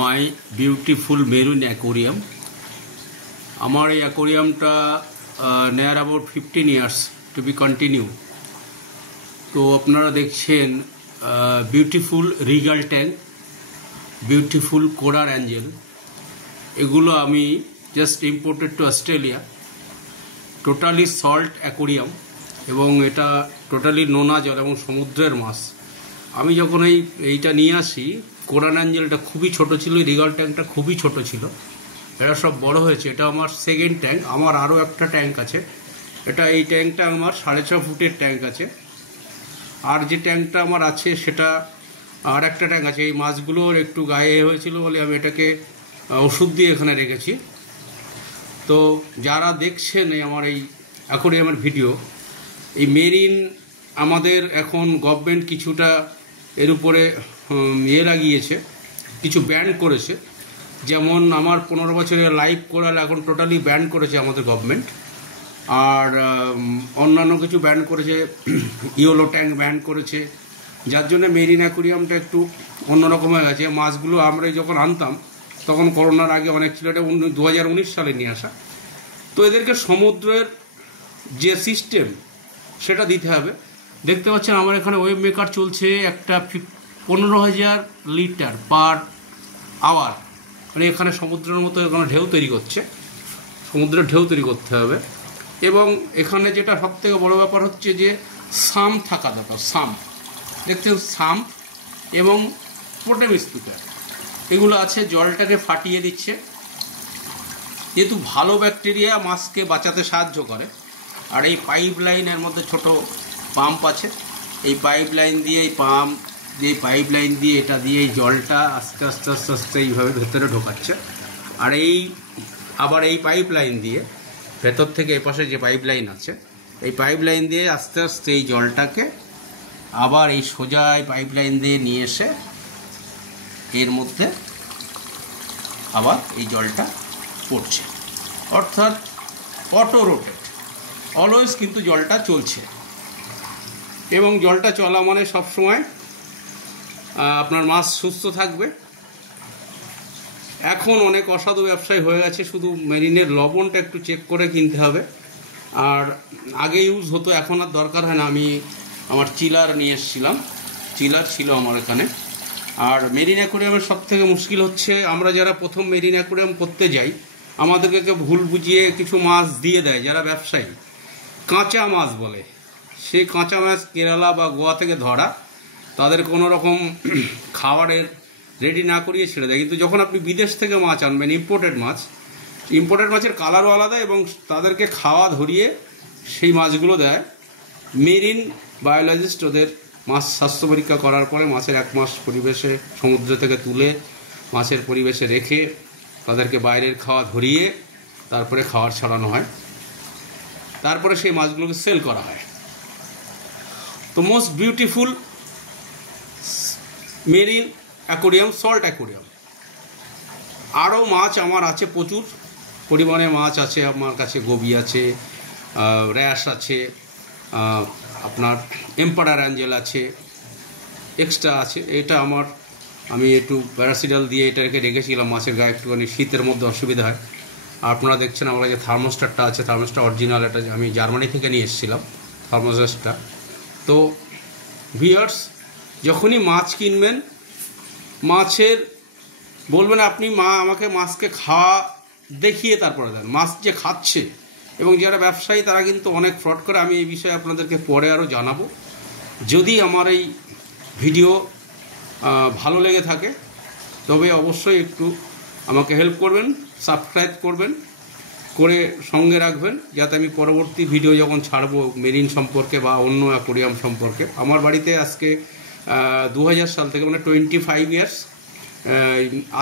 My beautiful marine aquarium. আমার এই অ্যাকোরিয়ামটা near about 15 years to be continue. তো আপনারা দেখছেন beautiful regal tank, beautiful coral angel, এগুলো আমি just imported to Australia. Totally salt aquarium এবং এটা টোটালি নোনা জল এবং সমুদ্রের মাছ। আমি যখন এইটা নিয়ে আসি, কোরাল অ্যাঞ্জেলটা খুবই ছোট ছিল, রিগাল ট্যাঙ্কটা খুবই ছোট ছিল, এটা সব বড় হয়েছে। এটা আমার সেকেন্ড ট্যাঙ্ক। আমার আরও একটা ট্যাঙ্ক আছে, এই ট্যাঙ্কটা আমার 6.5 ফুটের ট্যাঙ্ক আছে। আর যে ট্যাঙ্কটা আমার আছে সেটা আর একটা ট্যাঙ্ক আছে। এই মাছগুলোর একটু গায়ে হয়েছিল বলে আমি এটাকে ওষুধ দিয়ে এখানে রেখেছি। তো যারা দেখছেন আমার এই অ্যাকোরিয়ামের ভিডিও, এই মেরিন আমাদের এখন গভর্নমেন্ট কিছুটা এর উপরে লাগিয়েছে, কিছু ব্যান করেছে। যেমন আমার 15 বছরের লাইভ কোরাল এখন টোটালি ব্যান করেছে আমাদের গভর্নমেন্ট। আর অন্যান্য কিছু ব্যান করেছে, ইয়েলো ট্যাঙ্ক ব্যান করেছে, যার জন্য মেরিন অ্যাকোরিয়ামটা একটু অন্যরকম হয়ে গেছে। মাছগুলো আমরা যখন আনতাম তখন করোনার আগে অনেক ছিল, এটা 2019 সালে নিয়ে আসা। তো এদেরকে সমুদ্রের যে সিস্টেম সেটা দিতে হবে। দেখতে পাচ্ছেন আমার এখানে ওয়েভ মেকার চলছে, একটা 15,000 লিটার পার আওয়ার। মানে এখানে সমুদ্রের মতো এখানে ঢেউ তৈরি করছে, সমুদ্রের ঢেউ তৈরি করতে হবে। এবং এখানে যেটা সবথেকে বড় ব্যাপার হচ্ছে যে সাম্প থাকা দরকার। সাম্প দেখছেন, সাম্প এবং পোটেম স্পিকার এগুলো আছে, জলটাকে ফাটিয়ে দিচ্ছে। যেহেতু ভালো ব্যাকটেরিয়া মাছকে বাঁচাতে সাহায্য করে। আর এই পাইপ লাইনের মধ্যে ছোট পাম্প আছে, এই পাইপ লাইন দিয়ে এটা দিয়ে এই জলটা আস্তে আস্তে আস্তে আস্তে এইভাবে ভেতরে ঢোকাচ্ছে। আর আবার এই পাইপ লাইন দিয়ে ভেতর থেকে এই পাশে যে পাইপ লাইন আছে, এই পাইপ লাইন দিয়ে আস্তে আস্তে এই জলটাকে আবার এই সোজা পাইপ লাইন দিয়ে নিয়ে এসে এর মধ্যে আবার এই জলটা পড়ছে। অর্থাৎ অটো রোটেট, অলওয়েজ কিন্তু জলটা চলছে। এবং জলটা চলা মানে সবসময় আপনার মাছ সুস্থ থাকবে। এখন অনেক অসাধু ব্যবসায়ী হয়ে গেছে, শুধু মেরিনের লবণটা একটু চেক করে কিনতে হবে। আর আগে ইউজ হতো, এখন আর দরকার হয় না। আমি আমার চিলার নিয়ে এসেছিলাম, চিলার ছিল আমার এখানে। আর মেরিন অ্যাকোরিয়ামের সবথেকে মুশকিল হচ্ছে, আমরা যারা প্রথম মেরিন অ্যাকোরিয়াম করতে যাই, আমাদেরকে ভুল বুঝিয়ে কিছু মাছ দিয়ে দেয় যারা ব্যবসায়ী, কাঁচা মাছ বলে। সেই কাঁচা মাছ কেরালা বা গোয়া থেকে ধরা, তাদের কোনো রকম খাবারের রেডি না করিয়ে ছেড়ে দেয়। কিন্তু যখন আপনি বিদেশ থেকে মাছ আনবেন, ইম্পোর্টেড মাছের কালারও আলাদা এবং তাদেরকে খাওয়া ধরিয়ে সেই মাছগুলো দেয়। মেরিন বায়োলজিস্ট ওদের মাছ স্বাস্থ্য পরীক্ষা করার পরে মাছের 1 মাস পরিবেশে সমুদ্র থেকে তুলে মাছের পরিবেশে রেখে তাদেরকে বাইরের খাওয়া ধরিয়ে তারপরে খাবার ছড়ানো হয়, তারপরে সেই মাছগুলোকে সেল করা হয়। তো most beautiful marine aquarium, salt aquarium. আরও মাছ আমার আছে, প্রচুর পরিমাণে মাছ আছে আমার কাছে। গোবি আছে, র্যাশ আছে, আপনার এম্পারার অ্যাঞ্জেল আছে, এক্সট্রা আছে। এটা আমি একটু প্যারাসিটাল দিয়ে এটাকে রেখেছিলাম মাছের গায়ে, একটুখানি শীতের মধ্যে অসুবিধা হয়। আপনারা দেখছেন আমার কাছে থার্মোস্টারটা আছে, থার্মোস্টার অরিজিনাল, এটা আমি জার্মানি থেকে নিয়ে এসেছিলাম থার্মোস্টারটা। তো ভিউয়ার্স, যখনই মাছ কিনবেন, মাছের বলবেন আপনি আমাকে মাছকে খাওয়া দেখিয়ে তারপরে দেন, মাছ যে খাচ্ছে। এবং যারা ব্যবসায়ী তারা কিন্তু অনেক ফ্রড করে। আমি এই বিষয়ে আপনাদেরকে পরে আরও জানাবো। যদি আমার এই ভিডিও ভালো লেগে থাকে তবে অবশ্যই একটু আমাকে হেল্প করবেন, সাবস্ক্রাইব করবেন, করে সঙ্গে রাখবেন, যাতে আমি পরবর্তী ভিডিও যখন ছাড়বো মেরিন সম্পর্কে বা অন্য অ্যাকোরিয়াম সম্পর্কে। আমার বাড়িতে আজকে 2000 সাল থেকে, মানে 25 ইয়ার্স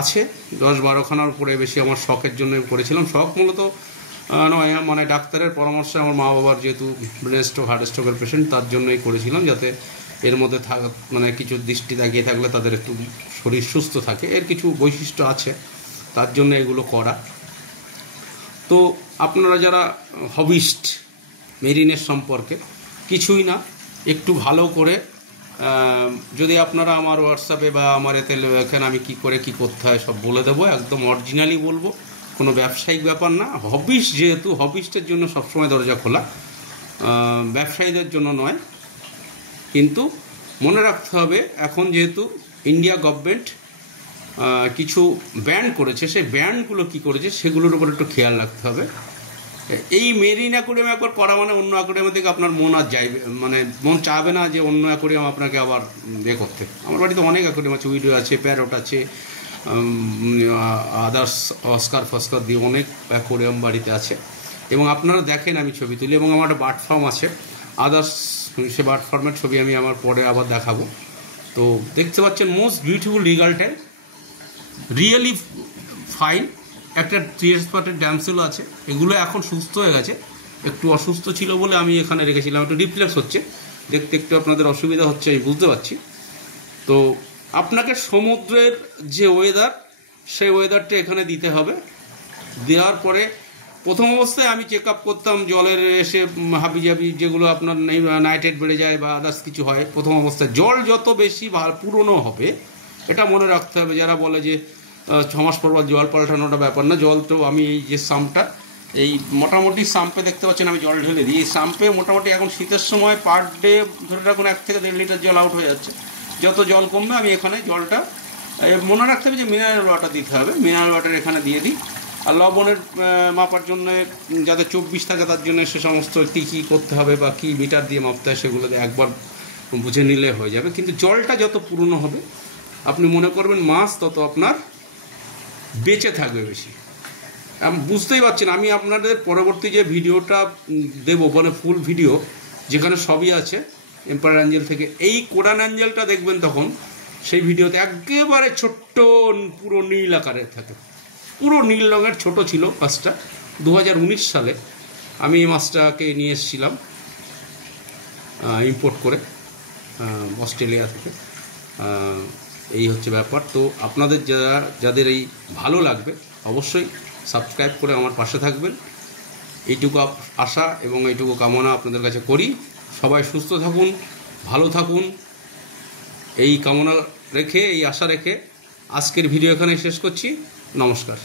আছে। 10-12খানার উপরে বেশি আমার শখের জন্য করেছিলাম। শখ মূলত নয়, মানে ডাক্তারের পরামর্শে, আমার মা বাবার যেহেতু ব্রেন স্ট্রোক, হার্ট স্ট্রোকের পেশেন্ট, তার জন্যই করেছিলাম, যাতে এর মধ্যে মানে কিছু দৃষ্টি তাকিয়ে থাকলে তাদের একটু শরীর সুস্থ থাকে। এর কিছু বৈশিষ্ট্য আছে, তার জন্য এগুলো করা। তো আপনারা যারা হবিস্ট মেরিনের সম্পর্কে, কিছুই না, একটু ভালো করে যদি আপনারা আমার হোয়াটসঅ্যাপে বা আমার এতে এখানে আমি কী করে কী করতে হয় সব বলে দেবো, একদম অরিজিনালি বলবো, কোনো ব্যবসায়িক ব্যাপার না। হবিস যেহেতু, হবিস্টের জন্য সবসময় দরজা খোলা, ব্যবসায়ীদের জন্য নয়। কিন্তু মনে রাখতে হবে, এখন যেহেতু ইন্ডিয়া গভর্নমেন্ট কিছু ব্যান করেছে, সেই ব্যানগুলো কী করেছে সেগুলোর উপর একটু খেয়াল রাখতে হবে। এই মেরিন অ্যাকোয়ারিয়াম একবার করা মানে অন্য অ্যাকোয়ারিয়ামের থেকে আপনার মন আর যাইবে, মানে মন চাবে না যে অন্য অ্যাকোয়ারিয়াম আপনাকে আবার করতে। আমার বাড়িতে অনেক অ্যাকোয়ারিয়াম আছে, উইডো আছে, প্যারট আছে, আদার্স অস্কার ফস্কার দিয়ে অনেক অ্যাকোয়ারিয়াম বাড়িতে আছে। এবং আপনারা দেখেন আমি ছবি তুলি, এবং আমার একটা বার্ড ফার্ম আছে আদার্স, সে বার্ড ফার্মের ছবি আমি আমার পরে আবার দেখাবো। তো দেখতে পাচ্ছেন most beautiful regal type, really fine. একটা 3 স্পটের ড্যামসেলও আছে, এগুলো এখন সুস্থ হয়ে গেছে, একটু অসুস্থ ছিল বলে আমি এখানে রেখেছিলাম, একটু রিফ্লেক্স হচ্ছে, দেখতে একটু আপনাদের অসুবিধা হচ্ছে আমি বুঝতে পারছি। তো আপনাকে সমুদ্রের যে ওয়েদার, সেই ওয়েদারটা এখানে দিতে হবে। দেওয়ার পরে প্রথম অবস্থায় আমি চেক আপ করতাম, জলের এসে হাবিজাবি যেগুলো আপনার নাইট্রেট বেড়ে যায় বা আদার্স কিছু হয়। প্রথম অবস্থায় জল যত বেশি পুরনো হবে, এটা মনে রাখতে হবে। যারা বলে যে 6 মাস পর জল পাল্টানোটা ব্যাপার না, জল তো আমি এই যে সাম্পটা, এই মোটামুটি সাম্পে দেখতে পাচ্ছেন আমি জল ঢেলে দিই। এই সাম্পে মোটামুটি এখন শীতের সময় পার ডে ধরে রাখুন 1 থেকে 1.5 লিটার জল আউট হয়ে যাচ্ছে। যত জল কমবে আমি এখানে জলটা মনে রাখতে হবে যে মিনারেল ওয়াটার দিতে হবে, মিনারেল ওয়াটার এখানে দিয়ে দিই। আর লবণের মাপার জন্য যাতে 24 থাকে তার জন্য সে সমস্ত কী করতে হবে বা কী মিটার দিয়ে মাপতে হয় সেগুলো একবার বুঝে নিলে হয়ে যাবে। কিন্তু জলটা যত পুরনো হবে আপনি মনে করবেন মাছ তত আপনার বেঁচে থাকবে বেশি। আমি বুঝতেই পারছেন, আমি আপনাদের পরবর্তী যে ভিডিওটা দেবো মানে ফুল ভিডিও, যেখানে সবই আছে এম্পায়ার অ্যাঞ্জেল থেকে, এই কোরান অ্যাঞ্জেলটা দেখবেন তখন সেই ভিডিওতে একেবারে ছোট্ট পুরো নীল আকারে থাকে, পুরো নীল রঙের, ছোট ছিল মাছটা। 2019 সালে আমি এই মাছটাকে নিয়ে এসেছিলাম ইম্পোর্ট করে অস্ট্রেলিয়া থেকে। এই হচ্ছে ব্যাপার। তো আপনাদের যাদের এই ভালো লাগবে অবশ্যই সাবস্ক্রাইব করে আমার পাশে থাকবেন, এইটুকু আশা এবং এইটুকু কামনা আপনাদের কাছে করি। সবাই সুস্থ থাকুন, ভালো থাকুন, এই কামনা রেখে, এই আশা রেখে আজকের ভিডিও এখানে শেষ করছি। নমস্কার।